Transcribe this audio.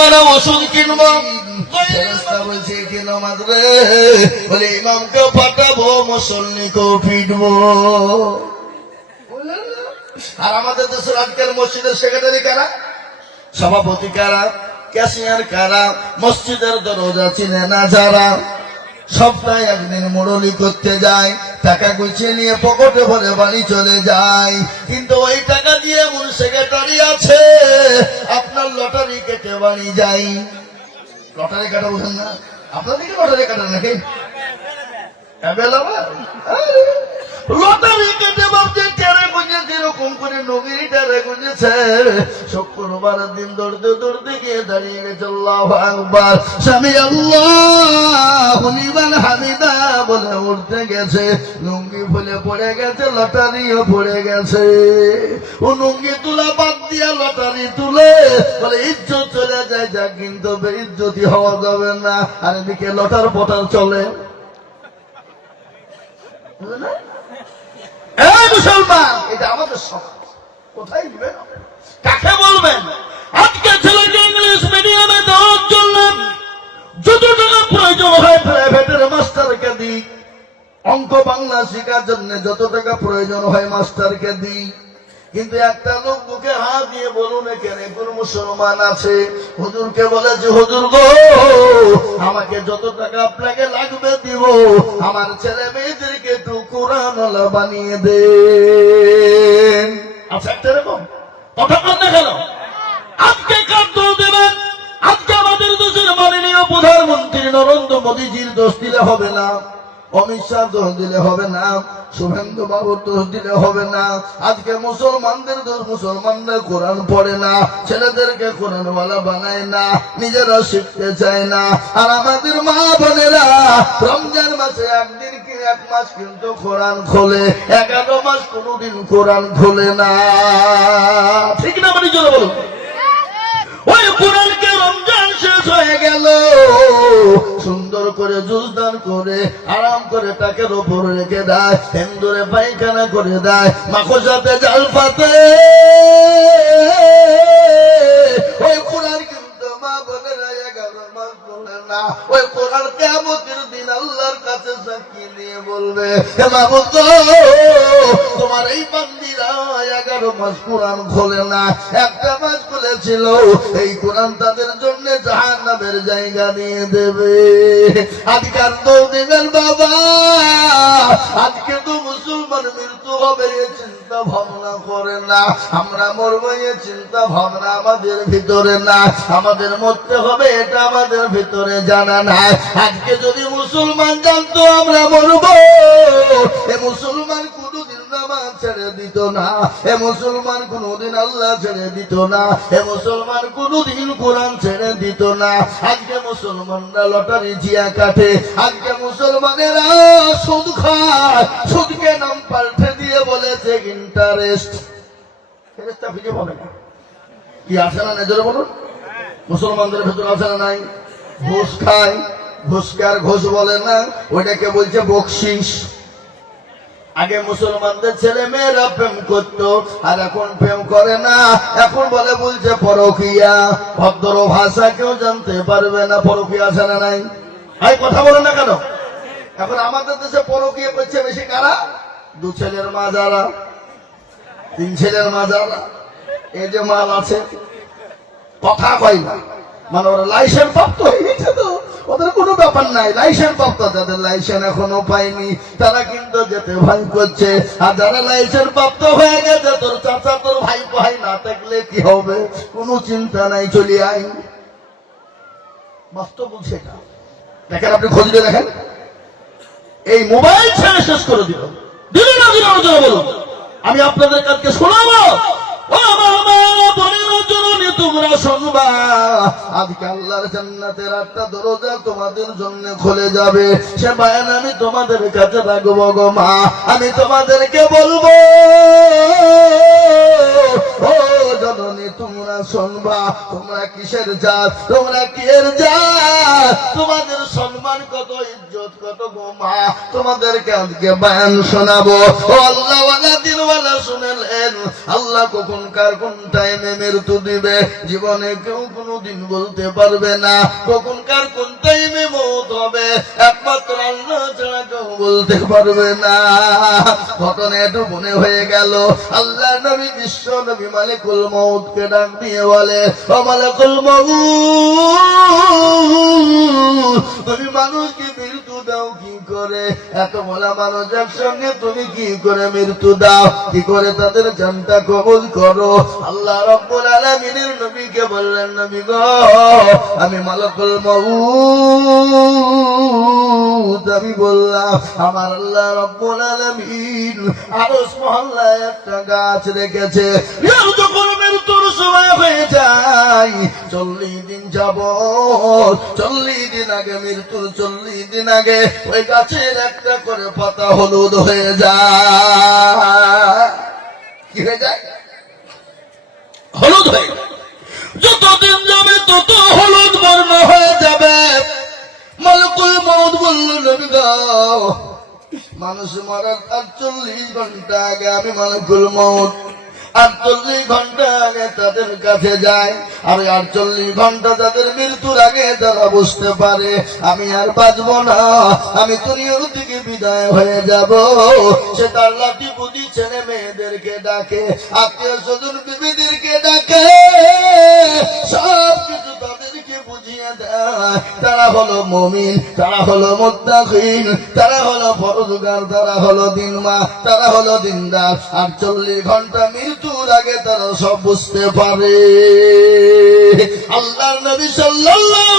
মানে ওষুধ কিনবো। বলে আর আমাদের দেশের আজকাল মসজিদের সভাপতি কারা? ক্যাশিয়ার কারা? মসজিদের দরজা চিনে না যারা? সপ্তাহে একদিন মুরলি করতে যায়। টাকা গুছিয়ে নিয়ে পকেটে ভরে বাড়ি চলে যায়। কিন্তু ওই টাকা দিয়ে এমন সেক্রেটারি আছে, আপনার লটারি কেটে বাড়ি যাই লটারি কাটা বুঝেন না? আপনাদেরকে লটারি কাটা নাকি? লটারি শুক্রবারের দিন দৌড়তে দৌড়তে গিয়ে দাঁড়িয়ে গেছে স্বামী আল্লাহ হামিদা বলে উঠতে গেছে। লুঙ্গি ফুলে পড়ে গেছে, লটারিও পড়ে গেছে। লুঙ্গি তুলা বাদ দিয়া লটারি তুলে বলে, ইজ্জত চলে যায় যা কিন্তু ইজ্জতি হওয়া যাবে না। আর এদিকে লটার পটার চলে। মুসলমান, এটা আমাদের সমাজ। কাকে বলবেন? আজকে ইংলিশ মিডিয়ামে দেওয়ার জন্য প্রয়োজন হয় প্রাইভেটের মাস্টারকে দিই অঙ্ক বাংলা শেখার জন্য যত টাকা প্রয়োজন হয় মাস্টারকে দিই কিন্তু একটা লোক বুকে দিয়ে বলুন, এখানে কোন মুসলমান আছে? হুজুরকে বলেছে হুজুর গো, আমাকে যত টাকা আপনাকে লাগবে দিব। আমার ছেলে মেয়েদেরকে একটু কোরআন বানিয়ে দেন। আচ্ছা আজকে দেবেন? আজকে আমাদের প্রধানমন্ত্রী নরেন্দ্র মোদীজির দোষ দিলে হবে না। অমিত শাহ দোষ দিলে হবে না, শুভেন্দু বাবুর দোষ দিলে হবে না। আজকে মুসলমানদের দোষ মুসলমানরা কোরআন পড়ে না, ছেলেদেরকে কোরআন ওয়ালা বানায় না, নিজেরা শিখতে চায় না। আর আমাদের মা বোনেরা, রমজান মাসে একদিন কি এক মাস কিন্তু কোরআন খোলে, এগারো মাস কোনোদিন কোরআন খোলে না। ঠিক না মানে চলো বলো ওই কোরআনকে রমজান শেষ হয়ে গেল। সুন্দর করে জুসদান করে, আরাম করে টাকের ওপর রেখে দেয় হিন্দুরে পায়খানা করে দেয় মাখোসাতে জাল পাতে ওই কোরআন কিন্তু মা বলে দিন আল্লাহর কাছে সাক্ষী নিয়ে বলবে তোমার এই বান্দিরা এগারো মাস কোরআন খোলে না। একটা মাস খুলেছিল, এই কোরআন তাদের জন্য জাহান্নামের জায়গা নিয়ে দেবে। আজকাল তো দেবেন বাবা, আজকে তো মুসলমান মৃত্যু হবে চিন্তা ভাবনা করে না। আমরা চিন্তা ভাবনা আমাদের ভিতরে না। আমাদের মরতে হবে, এটা আমাদের ভিতরে জানা নাই। আজকে যদি মুসলমান জানতো আমরা মরবো মুসলমান ছেড়ে দিত না। এ মুসলমান কোনদিন আল্লাহ ছেড়ে দিত না। এ মুসলমান কোনদিন কোরআন ছেড়ে দিত না। আজকে মুসলমানরা লটারি জিয়া কাটে। আজকে মুসলমানেরা সুদ খায়। সুদকে নাম পাল্টে দিয়ে বলেছে ইন্টারেস্ট কি আছে না নজরে বলুন। মুসলমানদের ভেতর আছে না নাই? ঘুষ খায়। ঘুষকে আর ঘুষ বলে না। ওইটাকে বলছে বকশিস। আগে মুসলমানদের ছেলে মেয়েরা প্রেম করতো, আর এখন প্রেম করে না। এখন বলে বলছে, পরকিয়া। ভদ্র ভাষা কেউ জানতে পারবে না, পরকিয়া না নাই। ভাই, কথা বলে না কেন? এখন আমাদের দেশে পরকিয়া করছে বেশি কারা? দু ছেলের মা যারা, তিন ছেলের মা যারা, এই যে মাল আছে। কথা কয় না। মানে ওরা লাইসেন্স প্রাপ্ত হয়ে গেছে ব্যাপার নাই, লাইসেন্স প্রাপ্ত, যাদের লাইসেন্স এখনও পায়নি তারা কিন্তু যেতে ভয় করছে। আর যারা লাইসেন্স প্রাপ্ত হয়ে গেছে, তোর চাচা, তোর ভাই ভাই, না থাকলে কি হবে? কোনো চিন্তা নাই, চলে আই। বাস্তব বলছে এটা। দেখেন আপনি খোঁজলে দেখেন। এই মোবাইল ছেড়ে শেষ করে দিল। দিল না, দিল আমি আপনাদের কাছে শোনাবো। ও আমার আজকে আল্লাহর জান্নাতের একটা দরজা তোমাদের জন্য খুলে যাবে। সে বায়ান, আমি তোমাদের কাছে রাখব গো মা। আমি তোমাদেরকে বলব তোমরা শুনবা। তোমরা কিসের জাত? তোমরা কিয়ের জাত? তোমাদের সম্মান কত, ইজ্জত কত গোমা তোমাদেরকে আজকে বয়ান শোনাবো। আল্লাহ ওয়ালা দিনওয়ালা শুনেলেন আল্লাহ কখন কার কোন টাইমে মৃত্যু দিবে? জীবনে কেউ কোনোদিন বলতে পারবে না। কখন কার কোন টাইমে মৌত হবে? একমাত্র আল্লাহ ছাড়া কেউ বলতে পারবে না। ঘটনা একটু মনে হয়ে গেল। আল্লাহ নবী বিশ্ব নবী মালিকুল মৌতকে ডাক দিয়ে বলে, ও মালিকুল মৌত তুমি মানুষকে মৃত্যু দাও কি করে? এত বলা মানুষ একসঙ্গে তুমি কি করে মৃত্যু দাও? কি করে তাদের জানটা কবুল করো। আল্লাহ রব্বুল আলামিনের নবীকে বললেন, নবী গো, আমি মালাকুল মউত। আমি বললাম, আমার আল্লাহ রব্বুল আলামিন আরশ মহল্লায় একটা গাছ রেখেছে। সময় হয়ে যায়। চল্লিশ দিন যাব চল্লিশ দিন আগে মৃত্যুর চল্লিশ দিন আগে ওই গাছের একটা করে পাতা হলুদ হয়ে যায়। কি হয়ে যায় হলুদ হয়ে। যতদিন যাবে তত হলুদ বর্ণ হয়ে যাবে মালকুল মৌদ বলল নবী গো, মানুষ মারার আটচল্লিশ ঘণ্টা আগে আমি মালকুল মৌত আটচল্লিশ ঘণ্টা আগে তাদের কাছে যায়, আর আটচল্লিশ ঘণ্টা তাদের মৃত্যুর আগে তারা বুঝতে পারে, আমি আর বাঁচব না, আমি দুনিয়ার দিকে বিদায় হয়ে যাব। সে তার লাঠি বুঝি ছেলে মেয়েদেরকে ডাকে, আত্মীয় স্বজন বিবিদেরকে ডাকে, সব তারা হলো মমিন, তারা হলো মোত্তাকিন, তারা হলো ফরজগার তারা হলো দিনমা তারা হলো দিনদার। আটচল্লিশ ঘণ্টা মৃত্যুর আগে তারা সব বুঝতে পারে। আল্লাহ নবী সাল্লাল্লাহু